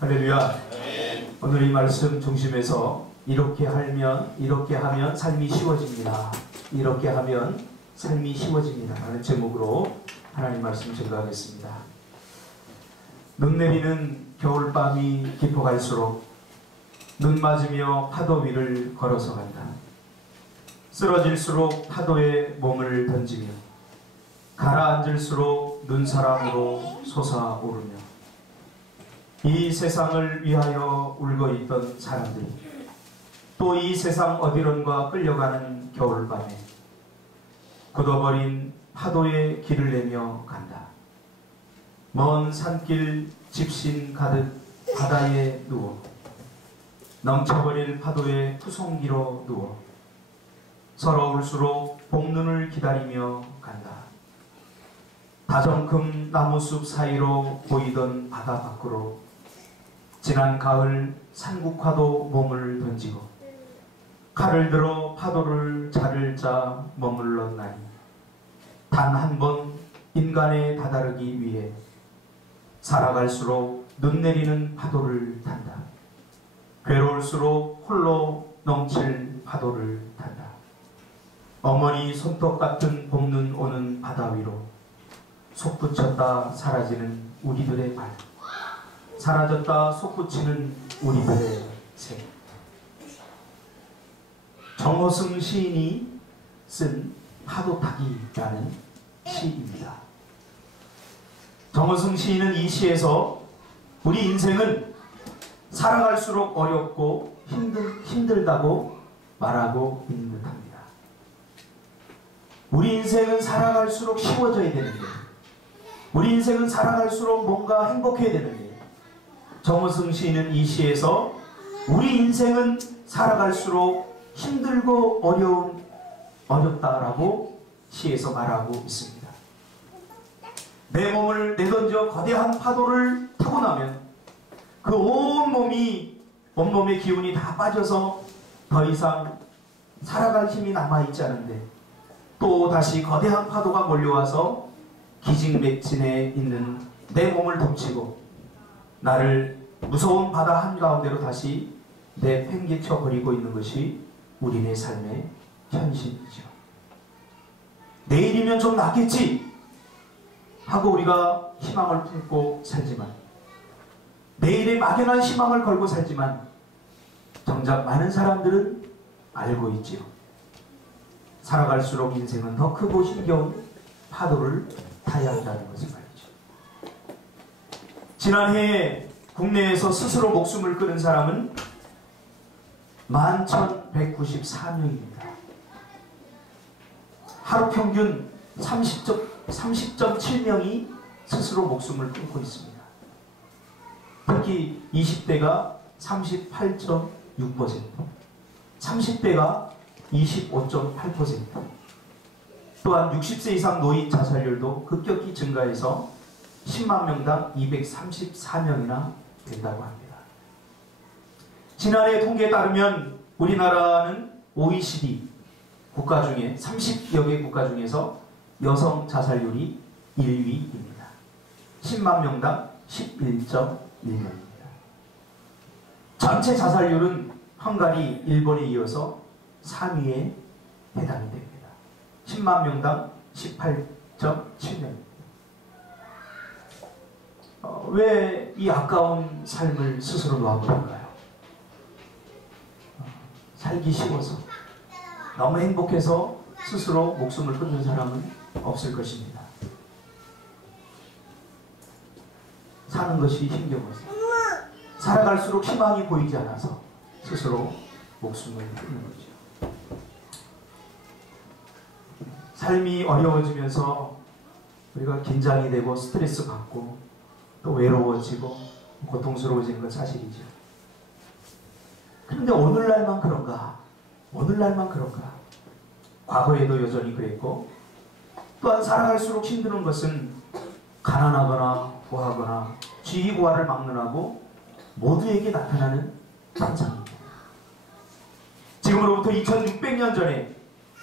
할렐루야. 오늘 이 말씀 중심에서 이렇게 하면 삶이 쉬워집니다. 이렇게 하면 삶이 쉬워집니다. 라는 제목으로 하나님 말씀 증거하겠습니다. 눈 내리는 겨울밤이 깊어갈수록 눈 맞으며 파도 위를 걸어서 간다. 쓰러질수록 파도에 몸을 던지며 가라앉을수록 눈사람으로 솟아오르며 이 세상을 위하여 울고 있던 사람들이 또 이 세상 어디론가 끌려가는 겨울밤에 굳어버린 파도의 길을 내며 간다. 먼 산길 집신 가득 바다에 누워 넘쳐버릴 파도의 푸송기로 누워 서러울수록 복눈을 기다리며 간다. 다정금 나무숲 사이로 보이던 바다 밖으로 지난 가을 산국화도 몸을 던지고 칼을 들어 파도를 자를 짜 머물렀나니 단 한 번 인간에 다다르기 위해 살아갈수록 눈 내리는 파도를 탄다. 괴로울수록 홀로 넘칠 파도를 탄다. 어머니 손톱 같은 봄눈 오는 바다 위로 솟구쳤다 사라지는 우리들의 발, 사라졌다 솟구치는 우리들의 새. 정호승 시인이 쓴 파도타기라는 시입니다. 정호승 시인은 이 시에서 우리 인생은 살아갈수록 어렵고 힘들다고 말하고 있는 듯합니다. 우리 인생은 살아갈수록 쉬워져야 되는데, 우리 인생은 살아갈수록 뭔가 행복해야 되는데, 정호승 시인은 이 시에서 우리 인생은 살아갈수록 힘들고 어렵다라고 시에서 말하고 있습니다. 내 몸을 내던져 거대한 파도를 타고 나면 그 온몸의 기운이 다 빠져서 더 이상 살아갈 힘이 남아있지 않은데 또 다시 거대한 파도가 몰려와서 기직맥진에 있는 내 몸을 덮치고 나를 무서운 바다 한가운데로 다시 내팽개쳐 버리고 있는 것이 우리네 삶의 현실이죠. 내일이면 좀 낫겠지 하고 우리가 희망을 품고 살지만, 내일의 막연한 희망을 걸고 살지만 정작 많은 사람들은 알고 있지요. 살아갈수록 인생은 더 크고 힘겨운 파도를 타야 한다는 것을 말이죠. 지난해 국내에서 스스로 목숨을 끊은 사람은 11,194명입니다. 하루 평균 30.7명이 스스로 목숨을 끊고 있습니다. 특히 20대가 38.6%, 30대가 25.8%, 또한 60세 이상 노인 자살률도 급격히 증가해서 10만 명당 234명이나 된다고 합니다. 지난해 통계에 따르면 우리나라는 OECD 국가 중에 30여 개 국가 중에서 여성 자살률이 1위입니다. 10만 명당 11.1명입니다. 전체 자살률은 헝가리, 일본에 이어서 3위에 해당이 됩니다. 10만 명당 18.7명입니다. 왜 이 아까운 삶을 스스로 놓아버릴까요? 살기 쉬워서, 너무 행복해서 스스로 목숨을 끊는 사람은 없을 것입니다. 사는 것이 힘겨워서, 살아갈수록 희망이 보이지 않아서 스스로 목숨을 끊는 거죠. 삶이 어려워지면서 우리가 긴장이 되고 스트레스 받고 또 외로워지고 고통스러워지는 건 사실이죠. 그런데 오늘날만 그런가? 오늘날만 그런가? 과거에도 여전히 그랬고, 또한 살아갈수록 힘드는 것은 가난하거나 부하거나 지위고하를 막론하고 모두에게 나타나는 현상입니다. 지금으로부터 2600년 전에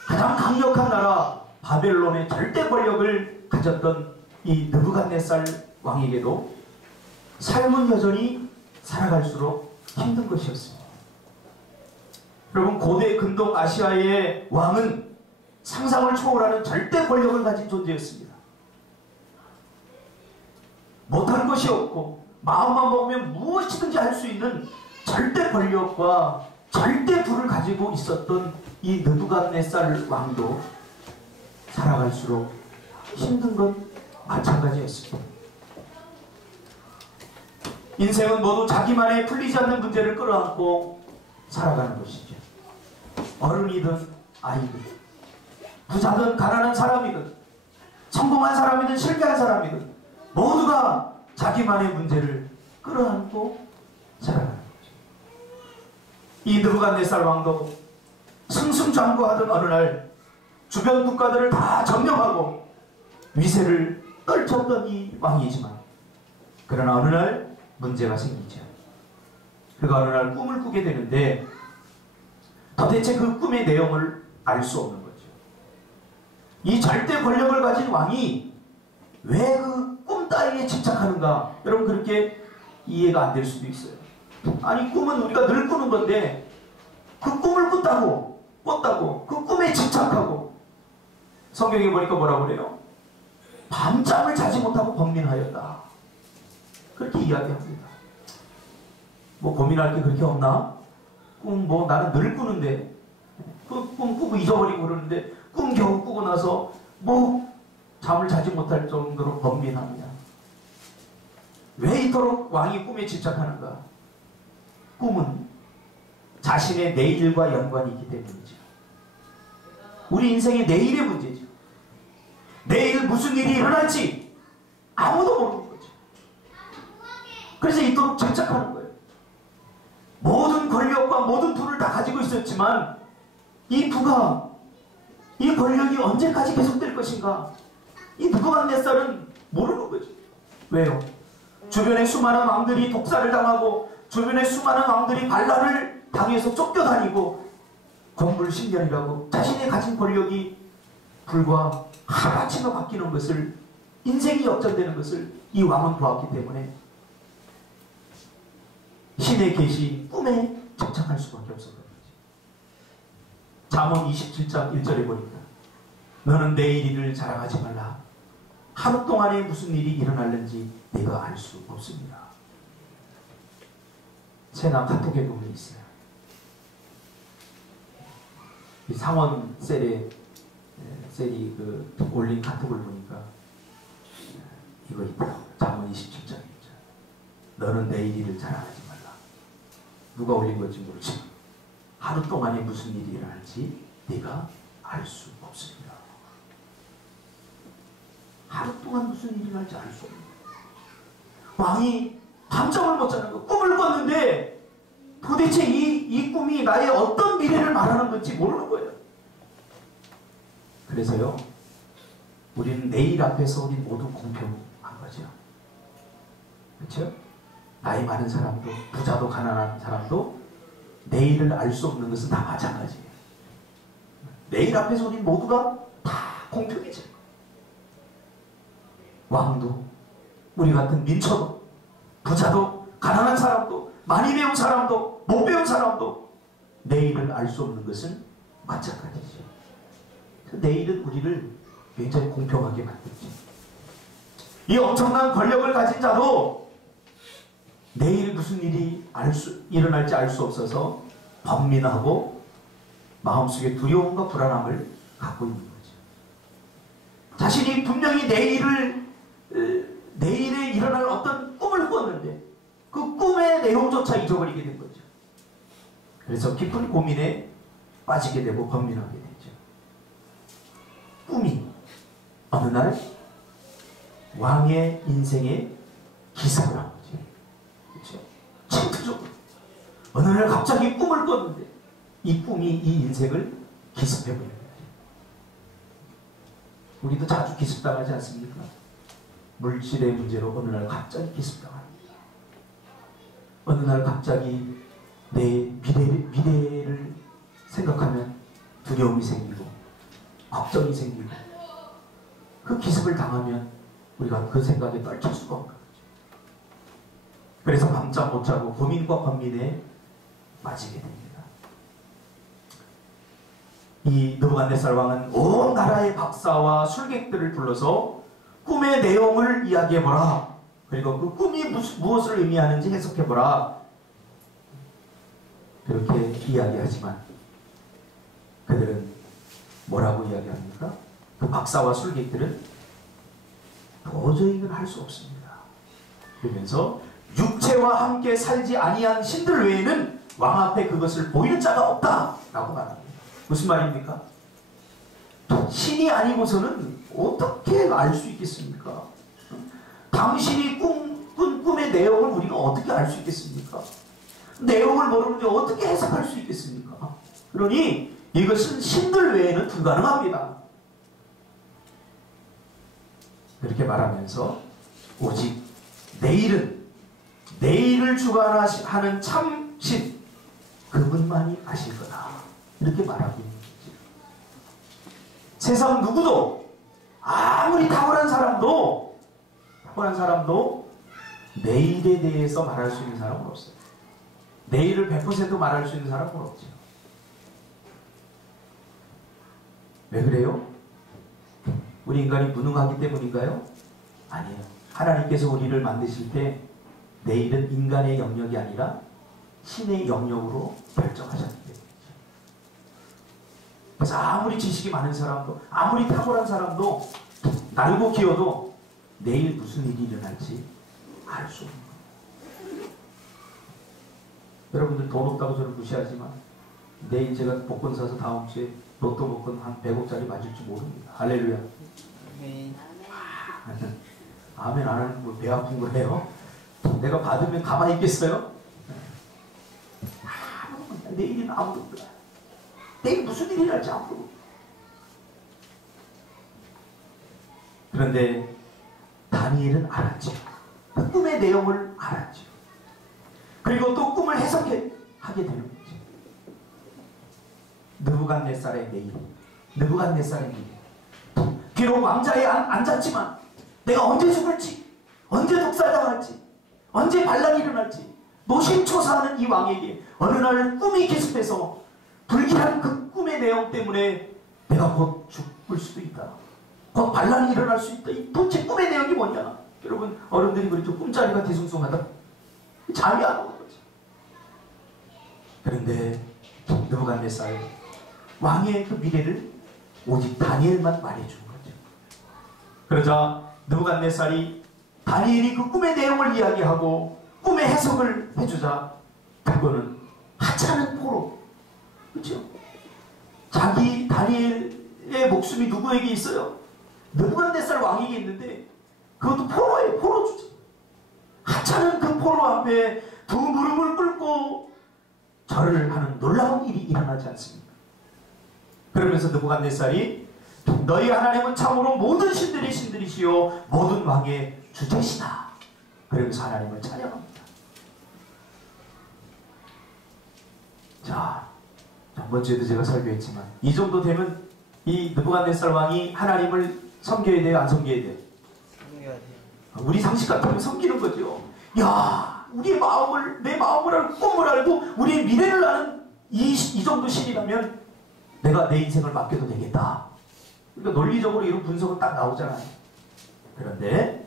가장 강력한 나라 바벨론의 절대 권력을 가졌던 이 느부갓네살 왕에게도 삶은 여전히 살아갈수록 힘든 것이었습니다. 여러분, 고대 근동 아시아의 왕은 상상을 초월하는 절대 권력을 가진 존재였습니다. 못할 것이 없고 마음만 먹으면 무엇이든지 할 수 있는 절대 권력과 절대 부를 가지고 있었던 이 느부갓네살 왕도 살아갈수록 힘든 건 마찬가지였습니다. 인생은 모두 자기만의 풀리지 않는 문제를 끌어안고 살아가는 것이죠. 어른이든 아이든, 부자든 가난한 사람이든, 성공한 사람이든 실패한 사람이든 모두가 자기만의 문제를 끌어안고 살아가는 거죠. 이 느부갓네살 왕도 승승장구하던 어느 날 주변 국가들을 다 점령하고 위세를 떨쳤던 이 왕이지만, 그러나 어느 날 문제가 생기죠. 그가 어느 날 꿈을 꾸게 되는데 도대체 그 꿈의 내용을 알 수 없는 거죠. 이 절대 권력을 가진 왕이 왜 그 꿈 따위에 집착하는가? 여러분, 그렇게 이해가 안 될 수도 있어요. 아니, 꿈은 우리가 늘 꾸는 건데 그 꿈을 꿨다고 그 꿈에 집착하고, 성경에 보니까 뭐라고 그래요? 밤잠을 자지 못하고 번민하였다, 그렇게 이야기합니다. 뭐 고민할 게 그렇게 없나? 꿈 뭐 나는 늘 꾸는데, 그 꿈 꾸고 잊어버리고 그러는데 꿈 겨우 꾸고 나서 뭐 잠을 자지 못할 정도로 번민합니다. 왜 이토록 왕이 꿈에 집착하는가? 꿈은 자신의 내일과 연관이 있기 때문이죠. 우리 인생의 내일의 문제죠. 내일 무슨 일이 일어날지 아무도 모르는 거죠. 그래서 이토록 집착하는 거예요. 모든 권력과 모든 부를 다 가지고 있었지만 이 부가, 이 권력이 언제까지 계속될 것인가? 이 느부갓네살은 모르는 거죠. 왜요? 주변에 수많은 왕들이 독사를 당하고, 주변에 수많은 왕들이 반란을 당해서 쫓겨다니고, 권불신전이라고 자신이 가진 권력이 불과 하루아침에 바뀌는 것을, 인생이 역전되는 것을 이 왕은 보았기 때문에 신의 계시, 꿈에 집착할 수밖에 없었던 거죠. 잠언 27장 1절에 보니까 너는 내일 일을 자랑하지 말라. 하루 동안에 무슨 일이 일어날는지 내가 알 수 없습니다. 제가 카톡에 보면 있어요. 이 상원 셀이 올린 카톡을 보니까 이거 있다. 잠언 27장 1절. 너는 내일 일을 자랑하지 말라. 누가 올린 건지 모르지만 하루 동안에 무슨 일이 일어날지 네가 알 수 없습니다. 하루 동안 무슨 일이 일어날지 알 수 없는 거예요. 왕이 밤잠을 못 자는 거, 꿈을 꿨는데 도대체 이 꿈이 나의 어떤 미래를 말하는 건지 모르는 거예요. 그래서요, 우리는 내일 앞에서 우리 모두 공평한 거죠. 그렇죠? 나이 많은 사람도, 부자도 가난한 사람도 내일을 알 수 없는 것은 다 마찬가지예요. 내일 앞에서 우리 모두가 다 공평해져요. 왕도, 우리 같은 민초도, 부자도, 가난한 사람도, 많이 배운 사람도, 못 배운 사람도 내일을 알 수 없는 것은 마찬가지죠. 내일은 우리를 굉장히 공평하게 만들죠. 이 엄청난 권력을 가진 자도 내일 무슨 일이 일어날지 알 수 없어서 번민하고 마음속에 두려움과 불안함을 갖고 있는 거죠. 자신이 분명히 내일에 일어날 어떤 꿈을 꿨는데 그 꿈의 내용조차 잊어버리게 된 거죠. 그래서 깊은 고민에 빠지게 되고 번민하게 되죠. 꿈이 어느 날 왕의 인생에 기습을 한 거죠. 그렇죠? 침투적으로 어느 날 갑자기 꿈을 꿨는데 이 꿈이 이 인생을 기습해버린 거예요. 우리도 자주 기습당하지 않습니까? 물질의 문제로 어느 날 갑자기 기습당합니다. 어느 날 갑자기 내 미래를 생각하면 두려움이 생기고 걱정이 생기고, 그 기습을 당하면 우리가 그 생각에 떨칠 수가 없는 거죠. 그래서 밤잠 못 자고 고민과 번민에 빠지게 됩니다. 이 느부갓네살 왕은 온 나라의 박사와 술객들을 불러서 꿈의 내용을 이야기해보라. 그리고 그 꿈이 무엇을 의미하는지 해석해보라. 그렇게 이야기하지만 그들은 뭐라고 이야기합니까? 그 박사와 술객들은 도저히 이건 할 수 없습니다. 그러면서 육체와 함께 살지 아니한 신들 외에는 왕 앞에 그것을 보이는 자가 없다 라고 말합니다. 무슨 말입니까? 신이 아니고서는 어떻게 알 수 있겠습니까? 당신이 꾼 꿈의 내용을 우리가 어떻게 알 수 있겠습니까? 내용을 모르는데 어떻게 해석할 수 있겠습니까? 그러니 이것은 신들 외에는 불가능합니다. 그렇게 말하면서 오직 내일을 주관하는 참신 그분만이 아실 거다. 이렇게 말하고 있는 거죠. 세상 누구도 아무리 탁월한 사람도 내일에 대해서 말할 수 있는 사람은 없어요. 내일을 100% 말할 수 있는 사람은 없죠. 왜 그래요? 우리 인간이 무능하기 때문인가요? 아니에요. 하나님께서 우리를 만드실 때 내일은 인간의 영역이 아니라 신의 영역으로 결정하셨기 때문이죠. 그래서 아무리 지식이 많은 사람도 아무리 탁월한 사람도 날고 기어도 내일 무슨 일이 일어날지 알 수 없는 거예요. 여러분들 돈 없다고 저를 무시하지만 내일 제가 복권 사서 다음 주에 로또 복권 한 100억짜리 맞을지 모릅니다. 할렐루야. 아멘 안 하는 거 배 아픈 거예요? 내가 받으면 가만히 있겠어요? 내일은 아무도 몰라. 내일 무슨 일이 날지 아무도. 그런데 다니엘은 알았죠. 그 꿈의 내용을 알았죠. 그리고 또 꿈을 해석하게 되는 거죠. 느부갓네살의 내일, 느부갓네살의 미래. 비록 왕자에 앉았지만 내가 언제 죽을지, 언제 독살당할지, 언제 반란이 일어날지 노심초사하는 이 왕에게 어느 날 꿈이 기습해서 불길한 그 꿈의 내용 때문에 내가 곧 죽을 수도 있다. 곧 반란이 일어날 수 있다. 이 도대체 꿈의 내용이 뭐냐? 여러분 어른들이 그렇죠. 꿈자리가 뒤숭숭하다. 잠이 안 오는 거죠. 그런데 느부갓네살 왕의 그 미래를 오직 다니엘만 말해주는 거죠. 그러자 느부갓네살이 다니엘이 그 꿈의 내용을 이야기하고 꿈의 해석을 해주자 그거는 하찮은 포로. 그렇죠? 자기 다니엘의 목숨이 누구에게 있어요? 느부갓네살 왕에게 있는데 그것도 포로예요. 포로 주죠. 하찮은 그 포로 앞에 두 무릎을 꿇고 절을 하는 놀라운 일이 일어나지 않습니까? 그러면서 느부갓네살이 너희 하나님은 참으로 모든 신들이 신들이시요 모든 왕의 주제시다. 그러면서 하나님을 찬양합니다. 자, 전번주에도 제가 설교했지만 이 정도 되면 이 느부갓네살 왕이 하나님을 섬겨야 돼요? 안 섬겨야 돼요? 섬겨야 돼요. 우리 상식 같으면 섬기는 거죠. 야, 우리의 마음을, 내 마음을 알고 꿈을 알고 우리의 미래를 아는 이 정도 신이라면 내가 내 인생을 맡겨도 되겠다. 그러니까 논리적으로 이런 분석은 딱 나오잖아요. 그런데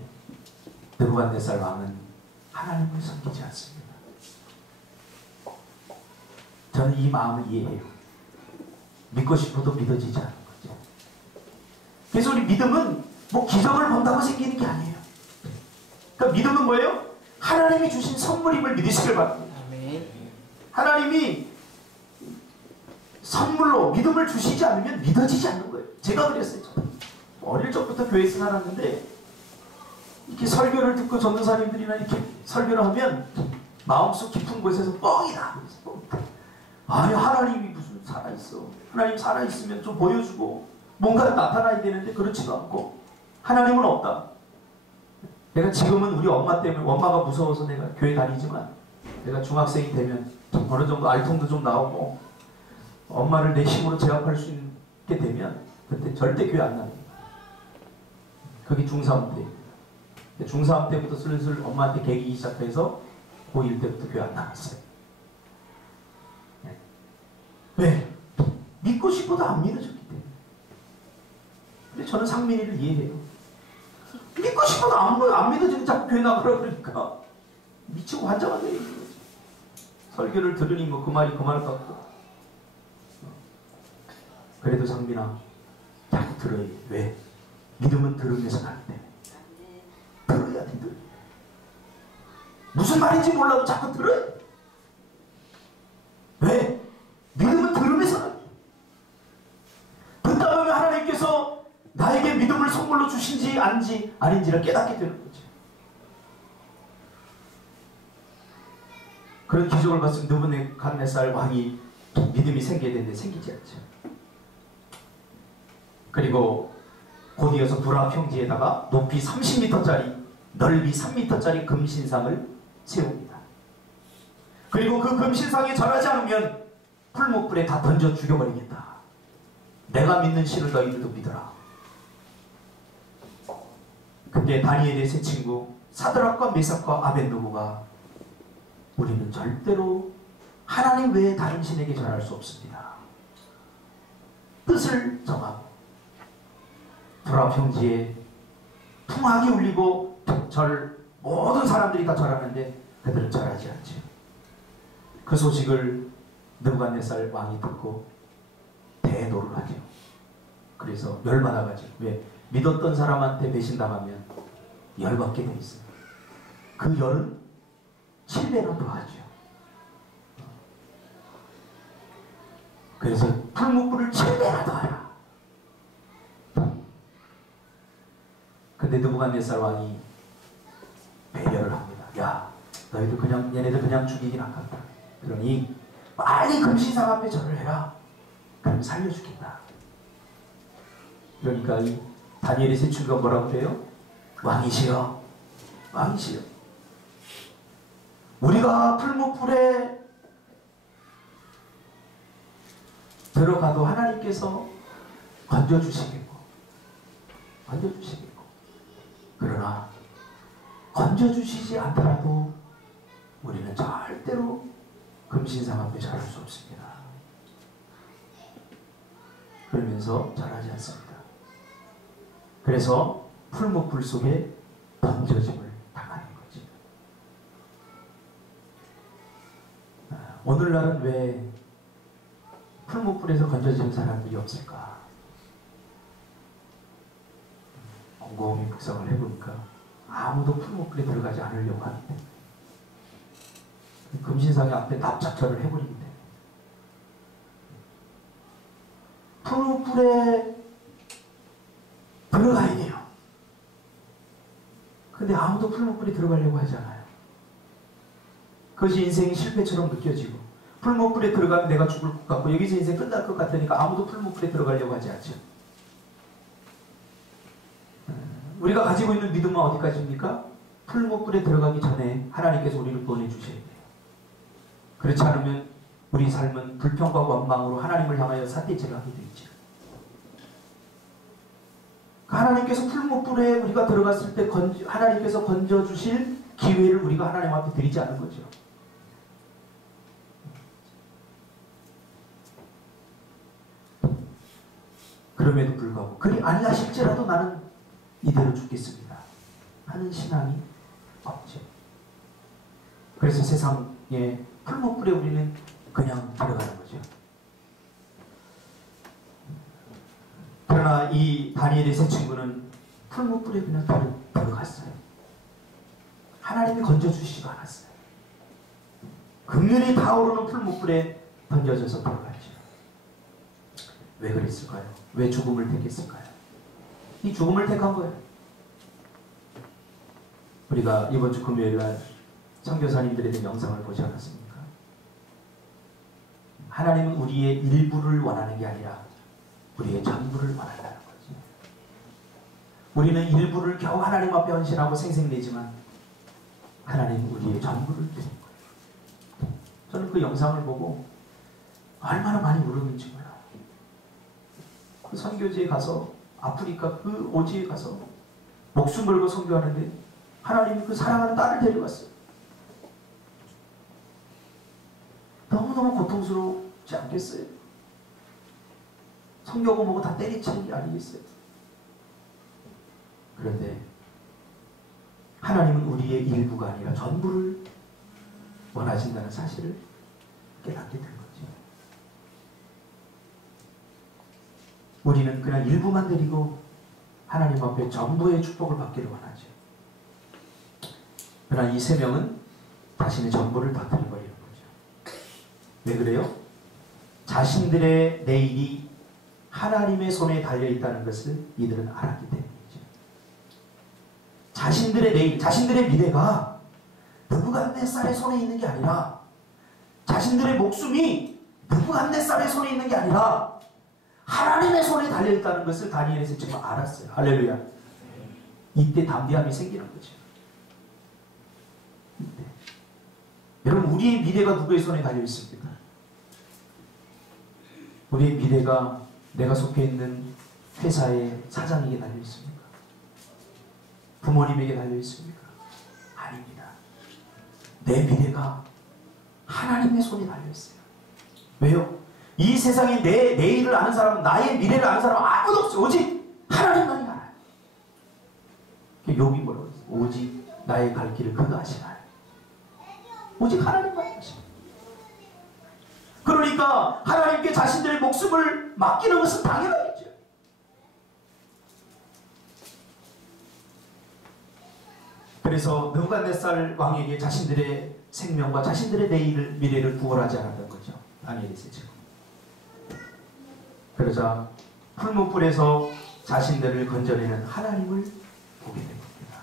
느부갓네살 왕은 하나님을 섬기지 않습니다. 저는 이 마음을 이해해요. 믿고 싶어도 믿어지지 않는 거죠. 그래서 우리 믿음은 뭐 기적을 본다고 생기는 게 아니에요. 그러니까 믿음은 뭐예요? 하나님이 주신 선물임을 믿으시길 바랍니다. 하나님이 선물로 믿음을 주시지 않으면 믿어지지 않는 거예요. 제가 그랬어요. 어릴 적부터 교회에서 살았는데 이렇게 설교를 듣고 전도사님들이나 이렇게 설교를 하면 마음속 깊은 곳에서 뻥이다. 아니 하나님이 무슨 살아있어. 하나님 살아있으면 좀 보여주고 뭔가 나타나야 되는데 그렇지도 않고 하나님은 없다. 내가 지금은 우리 엄마 때문에 엄마가 무서워서 내가 교회 다니지만 내가 중학생이 되면 어느 정도 알통도 좀 나오고 엄마를 내 힘으로 제압할 수 있게 되면 그때 절대 교회 안 나갑니다. 그게 중3 때. 중3 때부터 슬슬 엄마한테 개기기 시작해서 고1 때부터 교회 안 나갔어요. 왜? 믿고 싶어도 안 믿어졌기 때문에. 근데 저는 상민이를 이해해요. 믿고 싶어도 안 믿어지는 자꾸 교회 나가라 그러니까 미치고 환장한 일이 있는 거지. 설교를 들으니 뭐 그 말이 그 말 같고. 그래도 상민아 자꾸 들어야 돼. 왜? 믿음은 들으면서 가는데. 들어야 돼. 무슨 말인지 몰라도 자꾸 들어야 돼. 왜? 믿음은 들으면서 가는 거야. 듣다 보면 하나님께서 나에게 믿음을 선물로 주신지 아닌지를 깨닫게 되는 거죠. 그런 기적을 봤으면 느부갓네살 왕이 믿음이 생겨야 되는데 생기지 않죠. 그리고 곧 이어서 브라 평지에다가 높이 30m짜리 넓이 3m짜리 금신상을 세웁니다. 그리고 그 금신상에 절하지 않으면 풀목불에 다 던져 죽여버리겠다. 내가 믿는 신을 너희들도 믿어라. 근데 다니엘의 세 친구 사드락과 메삭과 아벳느고가 우리는 절대로 하나님 외에 다른 신에게 절할 수 없습니다. 뜻을 정하고 브라 평지에 풍악이 울리고 모든 사람들이 다 절하는데 그들은 절하지 않죠. 그 소식을 느부갓네살 왕이 듣고 대노를 하죠. 그래서 열받아가지고 왜? 믿었던 사람한테 배신당하면 열받게 돼 있어요. 그 열은 7배나 더하죠. 그래서 풀무불을 7배나 더하라. 근데 느부갓네살 왕이 배려를 합니다. 야, 얘네들 그냥 죽이긴 아깝다. 그러니 빨리 금신상 앞에 절을 해라. 그럼 살려주겠다. 그러니까 이 다니엘의 세 친구가 뭐라고 그래요? 왕이시여, 왕이시여, 우리가 풀무불에 들어가도 하나님께서 건져주시겠고 그러나 건져주시지 않더라도 우리는 절대로 금신상 앞에 절할 수 없습니다. 그러면서 절하지 않습니다. 그래서 풀무불 속에 던져짐을 당하는 거지. 오늘날은 왜 풀무불에서 건져지는 사람들이 없을까? 곰곰이 묵상을 해보니까 아무도 풀무불에 들어가지 않으려고 하는데 금신상의 앞에 납작절을 해버리기 때문에 풀무불에 들어가야 돼요. 근데 아무도 풀무불에 들어가려고 하지 않아요. 그것이 인생이 실패처럼 느껴지고 풀무불에 들어가면 내가 죽을 것 같고 여기서 인생 끝날 것 같으니까 아무도 풀무불에 들어가려고 하지 않죠. 우리가 가지고 있는 믿음은 어디까지입니까? 풀무불에 들어가기 전에 하나님께서 우리를 보내주셔야 돼요. 그렇지 않으면 우리 삶은 불평과 원망으로 하나님을 향하여 삿대질을 하게 되죠. 하나님께서 풀무불에 우리가 들어갔을 때 하나님께서 건져주실 기회를 우리가 하나님 앞에 드리지 않은 거죠. 그럼에도 불구하고 그리 아니하실지라도 나는 이대로 죽겠습니다 하는 신앙이 없죠. 그래서 세상에 풀무불에 우리는 그냥 들어가는 거죠. 그러나 이 다니엘의 세 친구는 풀무불에 그냥 들어갔어요. 하나님이 건져주시지도 않았어요. 극렬히 타오르는 풀무불에 던져져서 들어갔죠. 왜 그랬을까요? 왜 죽음을 택했을까요? 이 죽음을 택한 거예요. 우리가 이번 주 금요일날 선교사님들에 대한 영상을 보지 않았습니까? 하나님은 우리의 일부를 원하는 게 아니라 우리의 전부를 원한다는 거지. 우리는 일부를 겨우 하나님 앞에 헌신하고 생색내지만 하나님은 우리의 전부를 드린 거예요. 저는 그 영상을 보고 얼마나 많이 울었는지 몰라요. 그 선교지에 가서 아프리카 그 오지에 가서 목숨 걸고 선교하는데 하나님이 그 사랑하는 딸을 데려갔어요. 너무너무 고통스럽지 않겠어요? 성교고 뭐고 다 때리치는 게 아니겠어요? 그런데 하나님은 우리의 일부가 아니라 전부를 원하신다는 사실을 깨닫게 된 거죠. 우리는 그냥 일부만 드리고 하나님 앞에 전부의 축복을 받기를 원하죠. 그러나 이 세 명은 자신의 전부를 다 드려버리는 거죠. 왜 그래요? 자신들의 내일이 하나님의 손에 달려있다는 것을 이들은 알았기 때문이죠. 자신들의 내일, 자신들의 미래가 느부갓네살의 손에 있는 게 아니라, 자신들의 목숨이 느부갓네살의 손에 있는 게 아니라 하나님의 손에 달려있다는 것을 다니엘에서 정말 알았어요. 할렐루야. 이때 담대함이 생기는 거죠. 이때. 여러분, 우리의 미래가 누구의 손에 달려있습니까? 우리의 미래가 내가 속해 있는 회사의 사장에게 달려있습니까? 부모님에게 달려있습니까? 아닙니다. 내 미래가 하나님의 손에 달려있어요. 왜요? 이 세상에 내 내일을 아는 사람은, 나의 미래를 아는 사람은 아무도 없어요. 오직 하나님만이 알아요. 욥이 뭐라고 했어요? 오직 나의 갈 길을 그가 아시나요? 오직 하나님만이 아시나요? 그러니까 하나님께 자신들의 목숨을 맡기는 것은 당연하겠죠. 그래서 느부갓네살 왕에게 자신들의 생명과 자신들의 내일을, 미래를 구원하지 않았던 거죠. 다니엘에서 지금. 그러자 풀무불에서 자신들을 건져내는 하나님을 보게 된 겁니다.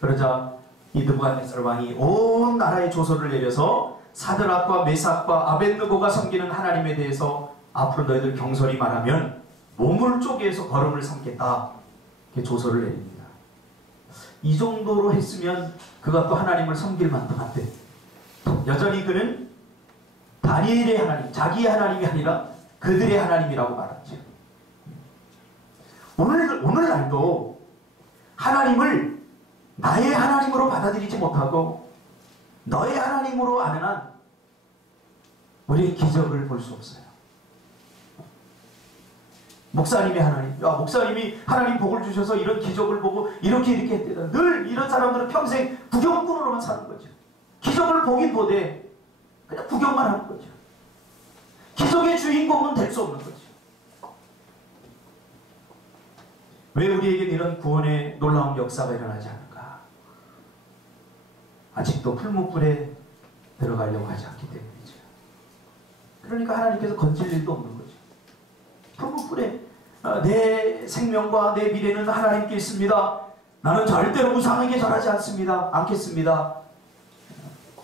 그러자 이 느부갓네살 왕이 온 나라의 조서를 내려서 사드락과 메삭과 아벳느고가 섬기는 하나님에 대해서 앞으로 너희들 경솔히 말하면 몸을 쪼개서 거름을 삼겠다. 이렇게 조서를 내립니다. 이 정도로 했으면 그가 또 하나님을 섬길 만도 한데, 여전히 그는 다니엘의 하나님, 자기의 하나님이 아니라 그들의 하나님이라고 말하죠. 오늘날도 하나님을 나의 하나님으로 받아들이지 못하고 너의 하나님으로 아는 한 우리의 기적을 볼 수 없어요. 목사님이 하나님, 목사님이 하나님 복을 주셔서 이런 기적을 보고 이렇게 했대다. 늘 이런 사람들은 평생 구경꾼으로만 사는 거죠. 기적을 보긴 보되 그냥 구경만 하는 거죠. 기적의 주인공은 될 수 없는 거죠. 왜 우리에겐 이런 구원의 놀라운 역사가 일어나지 않을까? 아직도 풀무불에 들어가려고 하지 않기 때문이죠. 그러니까 하나님께서 건질 일도 없는 거죠. 풀무불에 내 생명과 내 미래는 하나님께 있습니다. 나는 절대로 무상하게 절하지 않겠습니다.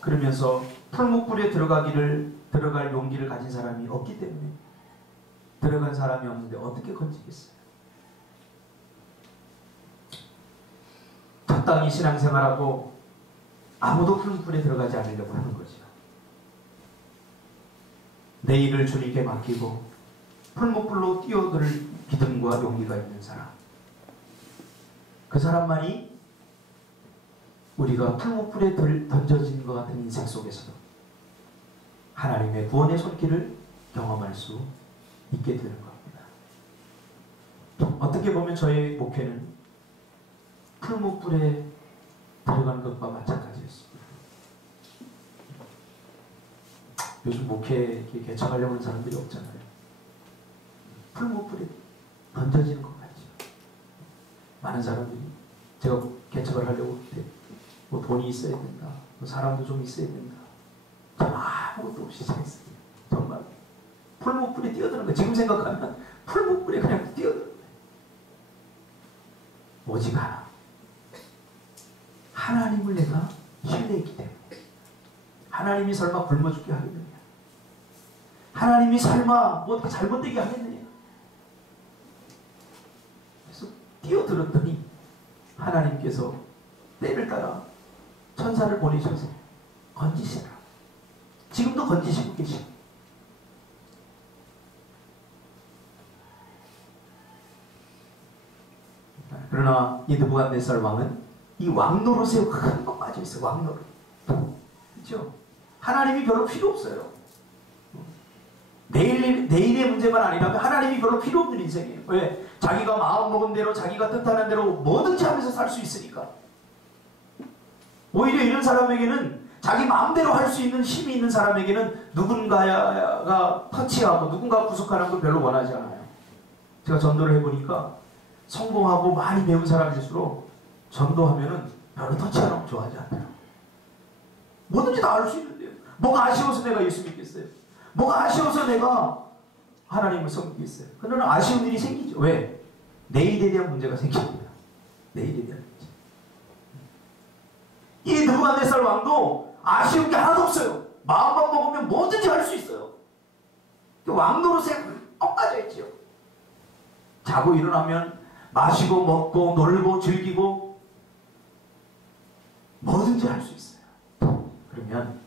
그러면서 풀무불에 들어갈 용기를 가진 사람이 없기 때문에, 들어간 사람이 없는데 어떻게 건지겠어요? 적당히 신앙생활하고 아무도 풀무불에 들어가지 않으려고 하는 거죠. 내 일을 주님께 맡기고 풀무불로 뛰어들 믿음과 용기가 있는 사람, 그 사람만이 우리가 풀무불에 던져진 것 같은 인생 속에서도 하나님의 구원의 손길을 경험할 수 있게 되는 겁니다. 어떻게 보면 저의 목회는 풀무불에 들어가는 것과 마찬가지였습니다. 요즘 목회 개척하려고 하는 사람들이 없잖아요. 풀무불에 던져지는 것 같죠. 많은 사람들이 제가 개척을 하려고 할 때 뭐 돈이 있어야 된다, 뭐 사람도 좀 있어야 된다, 아무것도 없이 시작했어요. 정말 풀무불에 뛰어드는 거예요. 지금 생각하면 풀무불에 그냥 뛰어드는 거예요. 오직 하나님을 내가 신뢰했기 때문에. 하나님이 설마 굶어 죽게 하겠느냐? 하나님이 설마 뭐 어떻게 잘못되게 하겠느냐? 그래서 뛰어들었더니 하나님께서 때를 따라 천사를 보내셔서 건지시라. 지금도 건지시고 계시고. 그러나 이 느부갓네살 왕은 이 왕노릇에 큰 거 빠져 있어요. 왕노릇. 그렇죠? 하나님이 별로 필요 없어요. 내일의 문제만 아니라면 하나님이 별로 필요 없는 인생이에요. 왜? 자기가 마음먹은 대로 자기가 뜻하는 대로 뭐든지 하면서 살 수 있으니까. 오히려 이런 사람에게는 자기 마음대로 할 수 있는 힘이 있는 사람에게는 누군가가 터치하고 누군가 구속하는 걸 별로 원하지 않아요. 제가 전도를 해보니까 성공하고 많이 배운 사람일수록 전도하면은 별로 터치하는 거 좋아하지 않아요. 뭐든지 다 할 수 있는데요. 뭐가 아쉬워서 내가 예수 믿겠어요? 뭐가 아쉬워서 내가 하나님을 섬기겠어요? 그러나 아쉬운 일이 생기죠. 왜? 내일에 대한 문제가 생깁니다. 내일에 대한 문제. 이 느부갓네살 왕도 아쉬운 게 하나도 없어요. 마음만 먹으면 뭐든지 할 수 있어요. 왕 노릇에 꼭 빠져있지요. 자고 일어나면 마시고 먹고 놀고 즐기고 뭐든지 할 수 있어요. 그러면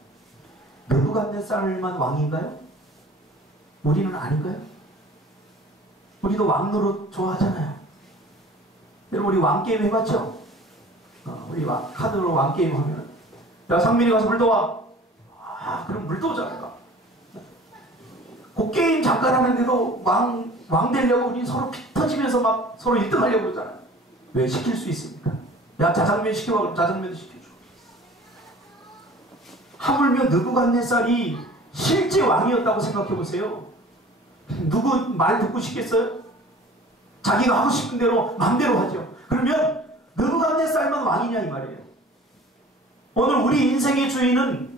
느부갓네살만 왕인가요? 우리는 아닌가요? 우리도 왕 노릇 좋아하잖아요. 여러분 우리 왕게임 해봤죠? 우리 카드로 왕게임 하면 야 상민이 가서 물 떠와. 아 그럼 물 떠오잖아. 그 게임 잠깐 하는데도 왕 되려고 우리 서로 피 터지면서 막 서로 1등 하려고 그러잖아요. 왜? 시킬 수 있습니까? 야 짜장면 시켜봐. 그럼 짜장면도 시켜줘. 하물며 느부갓네살이 실제 왕이었다고 생각해보세요. 누구 말 듣고 싶겠어요? 자기가 하고 싶은 대로 마음대로 하죠. 그러면 느부갓네살만 왕이냐 이 말이에요. 오늘 우리 인생의 주인은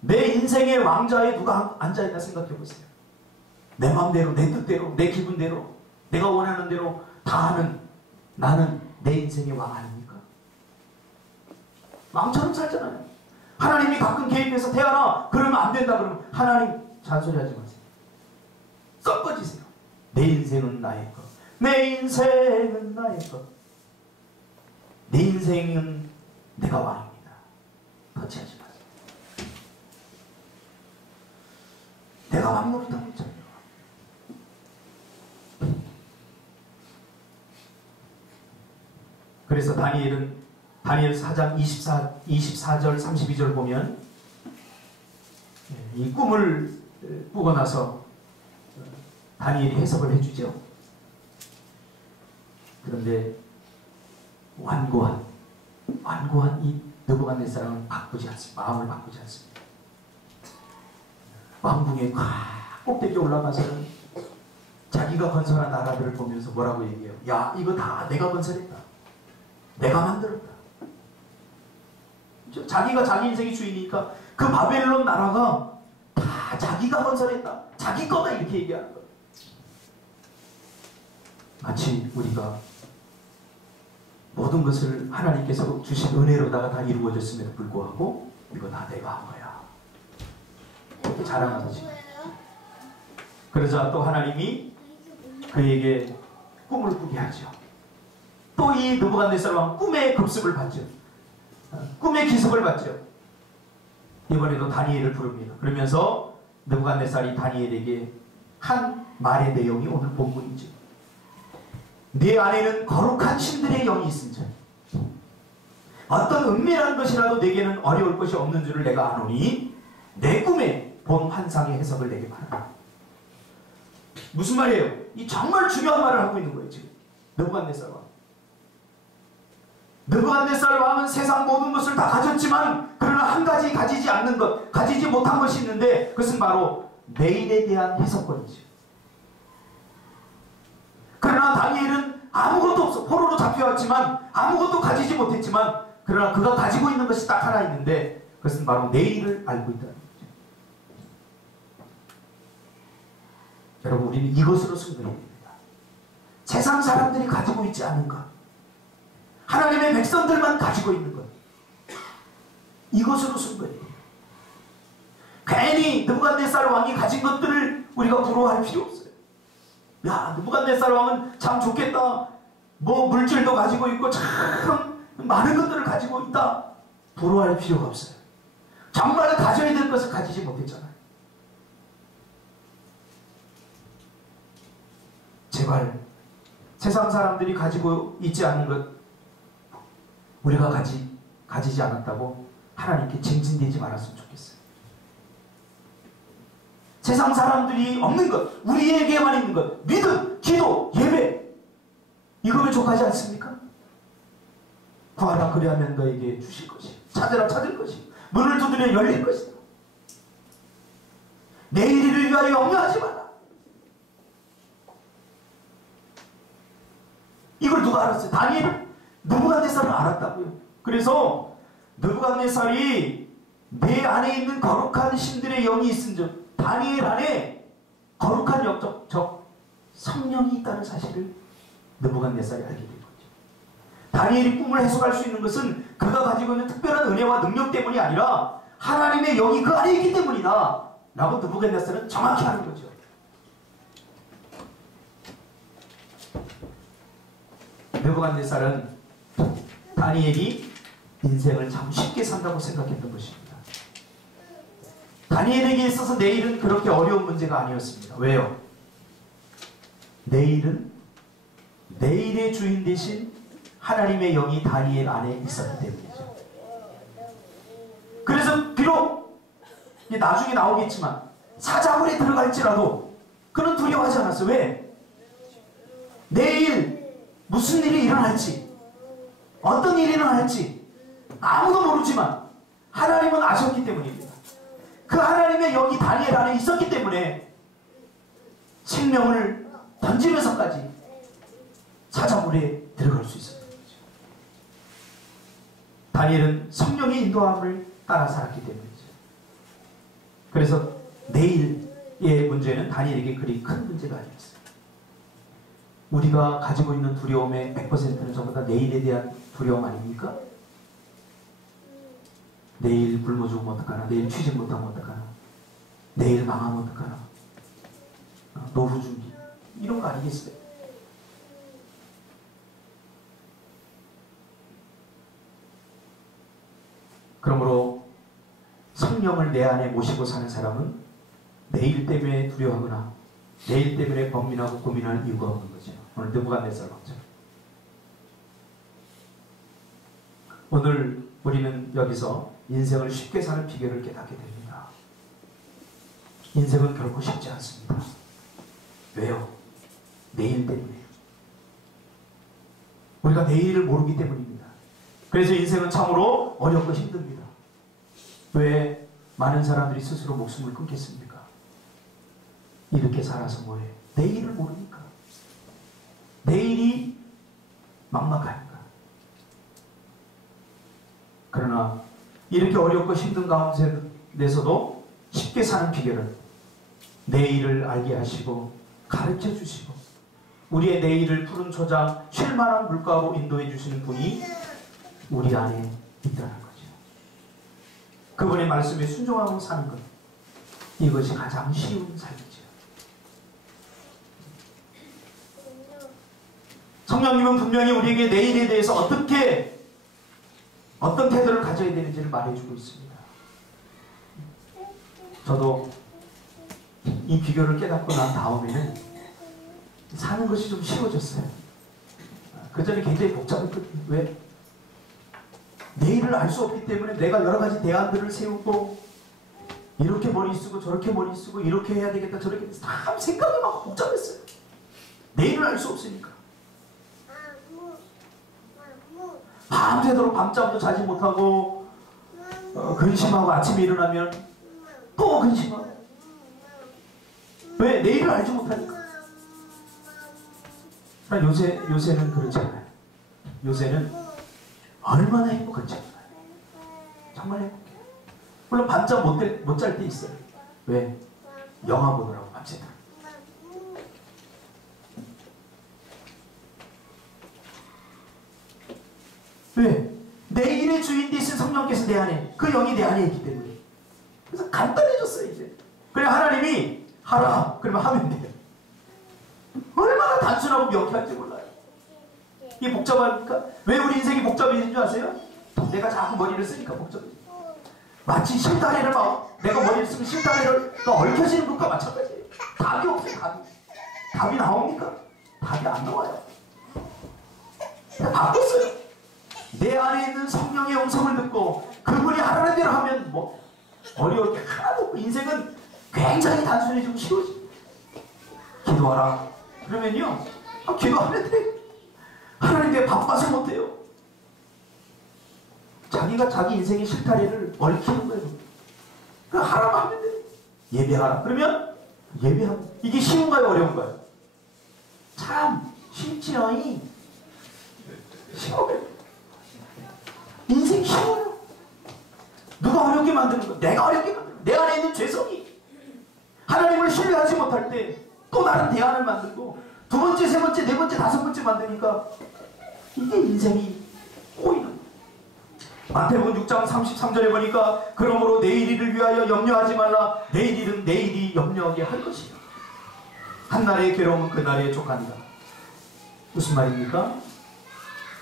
내 인생의 왕자에 누가 앉아있나 생각해보세요. 내 마음대로 내 뜻대로 내 기분대로 내가 원하는 대로 다 하는 나는 내 인생의 왕 아닙니까? 왕처럼 살잖아요. 하나님이 가끔 개입해서 태어나 그러면 안 된다 그러면 하나님 잔소리하지 마세요. 썩어지세요. 내 인생은 나의 것. 내 인생은 나의 것. 내 인생은 내가 왕입니다. 터치하지 마세요. 내가 왕노릇하고 있잖아요. 그래서 다니엘 4장 24절 32절 보면 이 꿈을 꾸고 나서 다니엘이 해석을 해주죠. 그런데 완고한 이 느부갓네살은 바꾸지 않습니다. 마음을 바꾸지 않습니다. 왕궁에 꼭대기에 올라가서는 자기가 건설한 나라들을 보면서 뭐라고 얘기해요? 야 이거 다 내가 건설했다. 내가 만들었다. 자기가 자기 인생의 주인이니까 그 바벨론 나라가 다 자기가 건설했다. 자기 거다 이렇게 얘기하는 거예요. 마치 우리가 모든 것을 하나님께서 주신 은혜로다가 다 이루어졌음에도 불구하고 이거 다 내가 한 거야. 이렇게 자랑하듯이. 그러자 또 하나님이 그에게 꿈을 꾸게 하죠. 또 이 느부갓네살 왕 꿈의 급습을 받죠. 꿈의 기습을 받죠. 이번에도 다니엘을 부릅니다. 그러면서 느부갓네살이 다니엘에게 한 말의 내용이 오늘 본문이죠. 네 안에는 거룩한 신들의 영이 있은즉 어떤 은밀한 것이라도 내게는 어려울 것이 없는 줄을 내가 아노니 내 꿈에 본 환상의 해석을 내게 말하라. 무슨 말이에요? 이 정말 중요한 말을 하고 있는 거예요. 지금 느부갓네살 왕. 느부갓네살 왕은 세상 모든 것을 다 가졌지만 그러나 한 가지 가지지 않는 것, 가지지 못한 것이 있는데 그것은 바로 내일에 대한 해석권이죠. 그러나 다니엘은 아무것도 없어. 포로로 잡혀왔지만 아무것도 가지지 못했지만 그러나 그가 가지고 있는 것이 딱 하나 있는데 그것은 바로 내일을 알고 있다는 거죠. 여러분 우리는 이것으로 승부해야 됩니다. 세상 사람들이 가지고 있지 않은 것, 하나님의 백성들만 가지고 있는 것, 이것으로 승부해야 됩니다. 괜히 느부갓네살 왕이 가진 것들을 우리가 부러워할 필요 없어요. 야 느부갓네살 왕은 참 좋겠다. 뭐 물질도 가지고 있고 참 많은 것들을 가지고 있다. 부러워할 필요가 없어요. 정말 가져야 될 것을 가지지 못했잖아요. 제발 세상 사람들이 가지고 있지 않은 것 우리가 가지지 않았다고 하나님께 징징대지 말았으면 좋겠어요. 세상 사람들이 없는 것, 우리에게만 있는 것, 믿음, 기도, 예배, 이거 부족하지 않습니까? 구하라 그리하면 너에게 주실 것이, 찾으라 찾을 것이, 문을 두드려 열릴 것이다. 내일 일을 위하여 염려하지 마라. 이걸 누가 알았어요? 다니엘은 느부갓네살을 알았다고요. 그래서 느부갓네살이 내 안에 있는 거룩한 신들의 영이 있은즉 다니엘 안에 거룩한 영적 성령이 있다는 사실을 느부갓네살이 알게 된 거죠. 다니엘이 꿈을 해석할 수 있는 것은 그가 가지고 있는 특별한 은혜와 능력 때문이 아니라 하나님의 영이 그 안에 있기 때문이다 라고 느부갓네살은 정확히 아는 거죠. 느부갓네살은 다니엘이 인생을 참 쉽게 산다고 생각했던 것입니다. 다니엘에게 있어서 내일은 그렇게 어려운 문제가 아니었습니다. 왜요? 내일은 내일의 주인 대신 하나님의 영이 다니엘 안에 있었기 때문이죠. 그래서 비록 나중에 나오겠지만 사자굴에 들어갈지라도 그는 두려워하지 않았어요. 왜? 내일 무슨 일이 일어날지, 어떤 일이 일어날지 아무도 모르지만 하나님은 아셨기 때문입니다. 그 하나님의 영이 다니엘 안에 있었기 때문에 생명을 던지면서까지 사자굴에 들어갈 수 있었던 거죠. 다니엘은 성령의 인도함을 따라 살았기 때문이죠. 그래서 내일의 문제는 다니엘에게 그리 큰 문제가 아니었어요. 우리가 가지고 있는 두려움의 100%는 전부 다 내일에 대한 두려움 아닙니까? 내일 굶어 죽으면 어떡하나, 내일 취직 못하면 어떡하나, 내일 망하면 어떡하나, 노후 준비, 이런 거 아니겠어요? 그러므로 성령을 내 안에 모시고 사는 사람은 내일 때문에 두려워하거나 내일 때문에 번민하고 고민할 이유가 없는 거죠. 오늘 느부갓네살 왕처럼. 오늘 우리는 여기서 인생을 쉽게 사는 비결을 깨닫게 됩니다. 인생은 결코 쉽지 않습니다. 왜요? 내일 때문에. 우리가 내일을 모르기 때문입니다. 그래서 인생은 참으로 어렵고 힘듭니다. 왜 많은 사람들이 스스로 목숨을 끊겠습니까? 이렇게 살아서 뭐해? 내일을 모르니까. 내일이 막막하니까. 그러나 이렇게 어렵고 힘든 가운데서도 쉽게 사는 비결은 내일을 알게 하시고 가르쳐 주시고 우리의 내일을 푸른 초장 쉴만한 물가로 인도해 주시는 분이 우리 안에 있다는 거죠. 그분의 말씀에 순종하고 사는 것, 이것이 가장 쉬운 삶이죠. 성령님은 분명히 우리에게 내일에 대해서 어떤 태도를 가져야 되는지를 말해주고 있습니다. 저도 이 비결을 깨닫고 난 다음에는 사는 것이 좀 쉬워졌어요. 그 전에 굉장히 복잡했거든요. 왜? 내일을 알 수 없기 때문에 내가 여러 가지 대안들을 세우고 이렇게 머리 쓰고 저렇게 머리 쓰고 이렇게 해야 되겠다 저렇게 해서 다 생각이 막 복잡했어요. 내일을 알 수 없으니까. 밤새도록 밤잠도 자지 못하고 근심하고 아침에 일어나면 또 근심하고. 왜? 내일을 알지 못하니까. 요새는 그렇지 않아요. 요새는 얼마나 행복한지 몰라요. 정말 행복해요. 물론 밤잠 못 잘 때 있어요. 왜? 영화 보느라고 밤새도록. 왜? 내일의 주인 되신 성령께서 내 안에, 그 영이 내 안에 있기 때문에. 그래서 간단해졌어요, 이제. 그래, 하나님이 하라. 그러면 하면 돼요. 얼마나 단순하고 명쾌한지 몰라요. 이게 복잡하니까? 왜 우리 인생이 복잡해진 줄 아세요? 내가 자꾸 머리를 쓰니까 복잡해져. 마치 심다리를 내가 머리를 쓰면 심다리가 얽혀지는 것과 마찬가지예요. 답이 없어요, 답이. 답이 나옵니까? 답이 안 나와요. 바꿨어요. 내 안에 있는 성령의 음성을 듣고 그분이 하라는 대로 하면 뭐 어려울 게 하나도 없고 인생은 굉장히 단순해지고 쉬워집니다. 기도하라. 그러면요, 기도하는데 하나님 내 바빠서 못해요. 자기가 자기 인생의 실타래를 얽히는 거예요. 그 하라고 하면 돼. 예배하라. 그러면 예배하라. 이게 쉬운가요? 어려운가요? 참 쉽지요. 쉬워요. 인생 쉬워요. 누가 어렵게 만드는 거야? 내가 어렵게 만드는 거야. 내 안에 있는 죄성이 하나님을 신뢰하지 못할 때 또 다른 대안을 만들고 두 번째, 세 번째, 네 번째, 다섯 번째 만드니까 이게 인생이 꼬이는 거예요. 마태복음 6장 33절에 보니까 그러므로 내일 일을 위하여 염려하지 말라. 내일 일은 내일이 염려하게 할 것이요. 한날의 괴로움은 그날에 족합니다. 무슨 말입니까?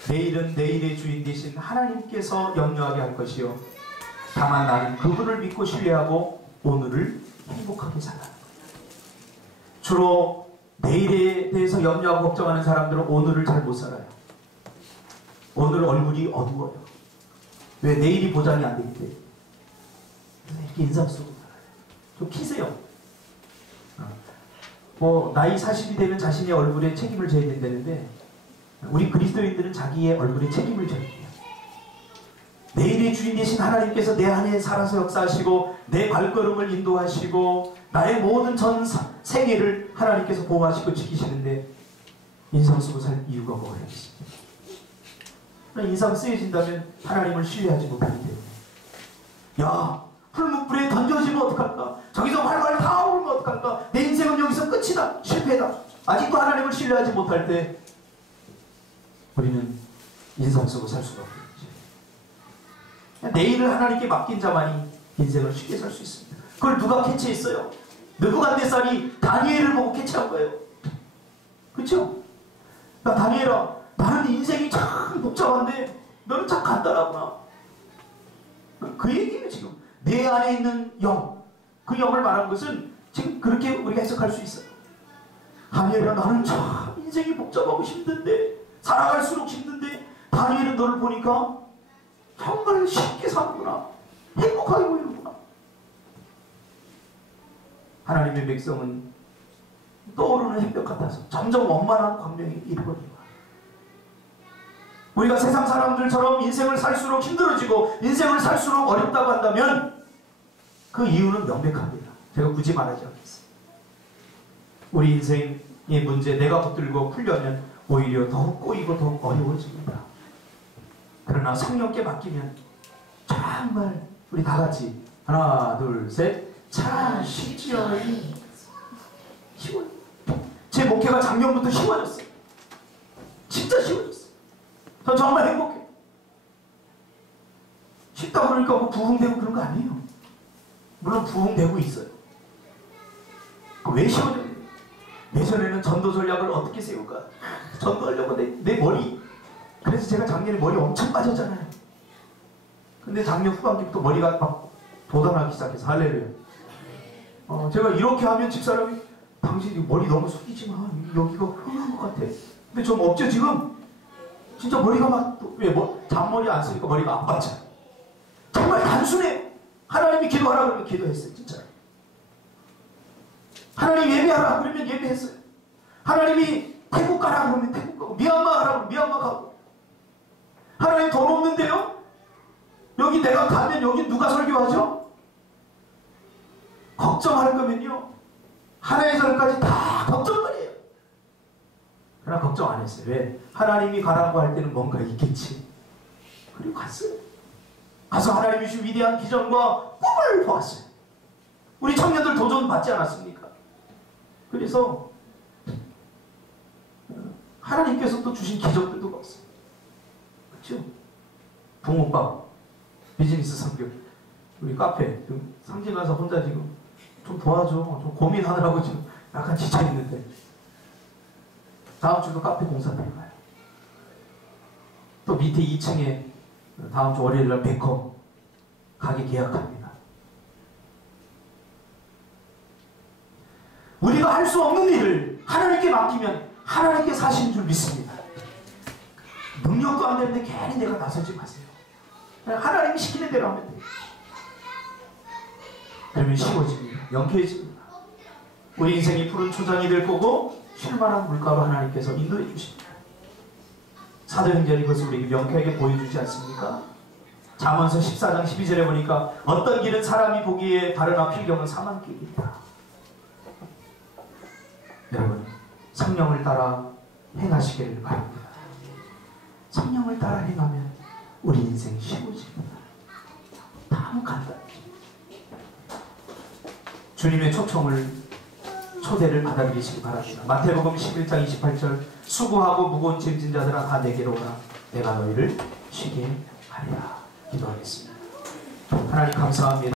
내일은 내일의 주인 되신 하나님께서 염려하게 할 것이요. 다만 나는 그분을 믿고 신뢰하고 오늘을 행복하게 살라는 거예요. 주로 내일에 대해서 염려하고 걱정하는 사람들은 오늘을 잘 못 살아요. 오늘 얼굴이 어두워요. 왜? 내일이 보장이 안 되기 때문에. 이렇게 인상 쓰고 살아요. 좀 키세요. 나이 40이 되면 자신의 얼굴에 책임을 져야 된다는데 우리 그리스도인들은 자기의 얼굴에 책임을 져야 돼요. 내일의 주인 되신 하나님께서 내 안에 살아서 역사하시고 내 발걸음을 인도하시고 나의 모든 전 생애를 하나님께서 보호하시고 지키시는데 인상 쓰고 살 이유가 뭐가 있습니까? 인상 쓰여진다면 하나님을 신뢰하지 못하기 때문에 야, 풀무불에 던져지면 어떡할까? 저기서 활활 타오르면 어떡할까? 내 인생은 여기서 끝이다. 실패다. 아직도 하나님을 신뢰하지 못할 때 우리는 인상 쓰고 살 수가 없죠. 내일을 하나님께 맡긴 자만이 인생을 쉽게 살 수 있습니다. 그걸 누가 캐치했어요? 느부갓네살이 다니엘을 보고 캐치한 거예요. 그렇죠? 야, 다니엘아, 나는 인생이 참 복잡한데 너는 참 간단하구나. 그 얘기예요. 지금 내 안에 있는 영, 그 영을 말한 것은 지금 그렇게 우리가 해석할 수 있어요. 다니엘아, 나는 참 인생이 복잡하고 힘든데, 살아갈수록 힘든데 다니엘은 너를 보니까 정말 쉽게 사는구나. 행복하게 보이는구나. 하나님의 백성은 떠오르는 햇볕 같아서 점점 원만한 광명이 이루어집니다. 우리가 세상 사람들처럼 인생을 살수록 힘들어지고 인생을 살수록 어렵다고 한다면 그 이유는 명백합니다. 제가 굳이 말하지 않겠습니다. 우리 인생의 문제 내가 붙들고 풀려면 오히려 더욱 꼬이고 더욱 어려워집니다. 그러나 성령께 맡기면 정말 우리 다 같이 하나 둘 셋 참 쉽지요. 쉬워요. 제 목회가 작년부터 쉬워졌어요. 진짜 쉬워졌어요. 전 정말 행복해요. 쉽다 그러니까 뭐 부흥되고 그런 거 아니에요. 물론 부흥되고 있어요. 왜 쉬워져요? 예전에는 전도 전략을 어떻게 세울까? 전도하려고 내 머리. 그래서 제가 작년에 머리 엄청 빠졌잖아요. 근데 작년 후반기부터 머리가 막 돋아나기 시작해서 할렐루야. 제가 이렇게 하면 집사람이 당신이 머리 너무 숙이지 마. 여기가 흥한 것 같아. 근데 좀 없죠 지금? 진짜 머리가 막 왜 잔머리 안 쓰니까 머리가 안 빠져. 정말 단순해. 하나님이 기도하라 그러면 기도했어요. 진짜. 하나님 예배하라 그러면 예배했어요. 하나님이 태국 가라 그러면 태국 가고 미얀마 가라 그러면 미얀마 가고. 하나님 돈 없는데요? 여기 내가 가면 여기 누가 설교하죠? 걱정할 거면요 하나의 절까지 다 걱정거리에요. 그러나 걱정 안 했어요. 왜? 하나님이 가라고 할 때는 뭔가 있겠지. 그리고 갔어요. 가서 하나님이 주신 위대한 기적과 꿈을 보았어요. 우리 청년들 도전 받지 않았습니까? 그래서 하나님께서 또 주신 기적들도 봤어요. 그렇죠? 붕어빵 비즈니스 성교 우리 카페 지금 상지 가서 혼자 지금 좀 도와줘. 좀 고민하느라고 지금 약간 지쳐있는데 다음 주도 카페 공사 들어가요. 또 밑에 2층에 다음 주 월요일날 베컴 가게 계약합니다. 우리가 할 수 없는 일을 하나님께 맡기면 하나님께서 하시는 줄 믿습니다. 능력도 안 되는데 괜히 내가 나서지 마세요. 하나님이 시키는 대로 하면 돼요. 그러면 쉬워집니다. 명쾌해집니다. 우리 인생이 푸른 초장이 될 거고 쉴만한 물가로 하나님께서 인도해 주십니다. 사도행전이 이것을 우리에게 명쾌하게 보여주지 않습니까? 잠언서 14장 12절에 보니까 어떤 길은 사람이 보기에 바르나 필경은 사망 길이다. 여러분, 성령을 따라 행하시기를 바랍니다. 성령을 따라 행하면 우리 인생이 쉬워집니다. 다 간단해요. 주님의 초대를 받아들이시기 바랍니다. 마태복음 11장 28절 수고하고 무거운 짐진 자들아 다 내게로 오라 내가 너희를 쉬게 하리라. 기도하겠습니다. 하나님 감사합니다.